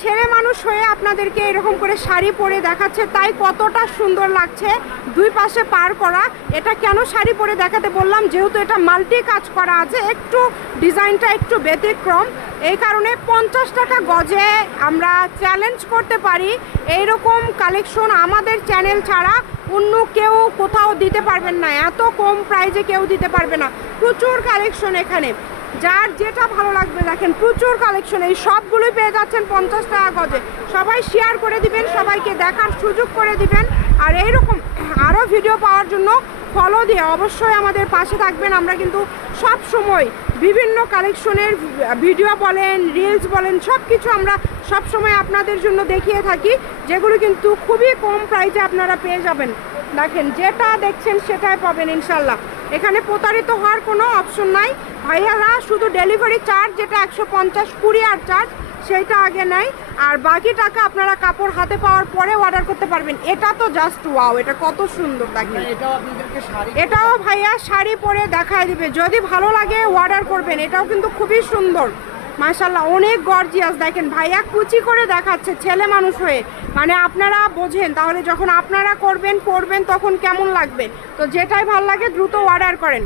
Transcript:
ছেলে মানুষ হয়ে আপনাদেরকে এরকম করে শাড়ি পরে দেখাচ্ছে, তাই কতটা সুন্দর লাগছে দুই পাশে পার করা। এটা কেন শাড়ি পরে দেখাতে বললাম, যেহেতু এটা মাল্টি কাজ করা আছে, একটু ডিজাইনটা একটু ব্যতিক্রম, এই কারণে 50 টাকা গজে আমরা চ্যালেঞ্জ করতে পারি। এইরকম কালেকশন আমাদের চ্যানেল ছাড়া অন্য কেউ কোথাও দিতে পারবেন না, এত কম প্রাইজে কেউ দিতে পারবে না। প্রচুর কালেকশন এখানে, যার যেটা ভালো লাগবে দেখেন প্রচুর কালেকশন, এই সবগুলোই পেয়ে যাচ্ছেন 50 টাকা গজে। সবাই শেয়ার করে দিবেন, সবাইকে দেখার সুযোগ করে দিবেন। আর এইরকম আরও ভিডিও পাওয়ার জন্য ফলো দিয়ে অবশ্যই আমাদের পাশে থাকবেন। আমরা কিন্তু সব সময় বিভিন্ন কালেকশনের ভিডিও বলেন, রিলস বলেন, সব কিছু আমরা সব সময় আপনাদের জন্য দেখিয়ে থাকি, যেগুলো কিন্তু খুবই কম প্রাইসে আপনারা পেয়ে যাবেন। দেখেন যেটা দেখছেন সেটাই পাবেন ইনশাল্লাহ। এখানে প্রতারিত হওয়ার কোনো অপশন নাই। ভাইয়ারা শুধু ডেলিভারি চার্জ যেটা 150 কুরিয়ার চার্জ সেইটা আগে নেয়, আর বাকি টাকা আপনারা কাপড় হাতে পাওয়ার পরে অর্ডার করতে পারবেন। এটা তো জাস্ট ওয়াও, এটা কত সুন্দর দেখেন। এটাও ভাইয়া শাড়ি পরে দেখায় দিবে, যদি ভালো লাগে অর্ডার করবেন। এটাও কিন্তু খুবই সুন্দর মাশাআল্লাহ, অনেক গর্জিয়াস। দেখেন ভাইয়া কুচি করে দেখাচ্ছে ছেলে মানুষ হয়ে, মানে আপনারা বোঝেন তাহলে যখন আপনারা করবেন তখন কেমন লাগবে। তো যেটাই ভালো লাগে দ্রুত অর্ডার করেন।